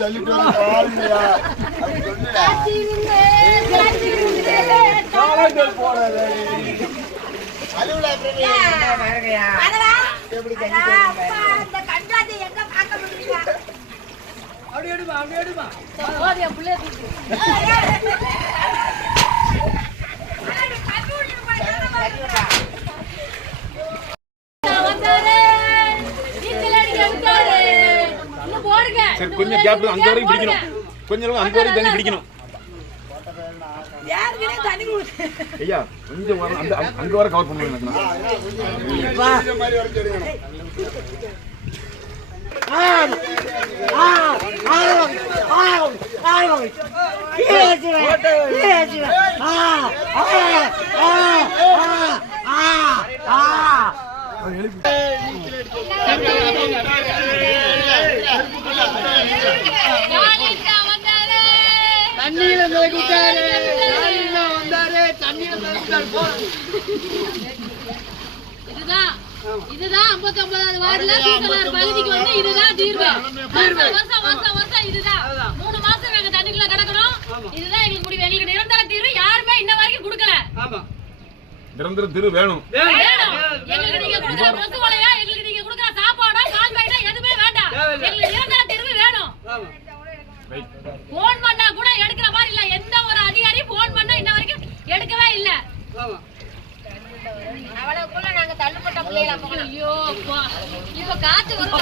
சொல்லிட்டு வந்து பாருங்கய்யா. அப்படி சொல்லுடா. காலங்கள் போடாதே. அலுவலா பிரவி. எப்படி கஞ்சி சரி கொஞ்சம் கேப் அங்க வரைக்கும் பிடிக்கணும். கொஞ்ச நேரம் அங்க வரைக்கும் தண்ணி பிடிக்கணும். ஐயா கொஞ்சம் வர அந்த அங்க- வர கவர் பண்ணுவேன் எனக்கு இந்த மாதிரி வர சொல்லுங்க. இதுதான். இதுதான் 59வது வார்டுல தூக்கலார் பகுதிக்கு வந்து இதுதான் தீர்வு. வருஷம் வருஷம் வருஷம் வருஷம் இதுதான். மூணு மாசம் நாங்க தண்ணிக்குள்ள கிடக்குறோம். இதுதான் எங்களுக்கு முடிவு. எங்களுக்கு நிரந்தர தீர்வு யாருமே இன்ன வரைக்கும் கொடுக்கல. நிரந்தர திரு வேணும். வேணும். எங்களுக்கு நீங்க கொடுக்குற போன் பண்ணா கூட எடுக்கிற மாதிரி இல்ல. எந்த ஒரு அதிகாரி போன் பண்ணா இன்ன வரைக்கும் எடுக்கவே இல்ல. அவ்வளவுக்குள்ள நாங்க தள்ளுபட்ட பிள்ளைகளா போனோம் ஐயோ இப்ப காத்து வந்து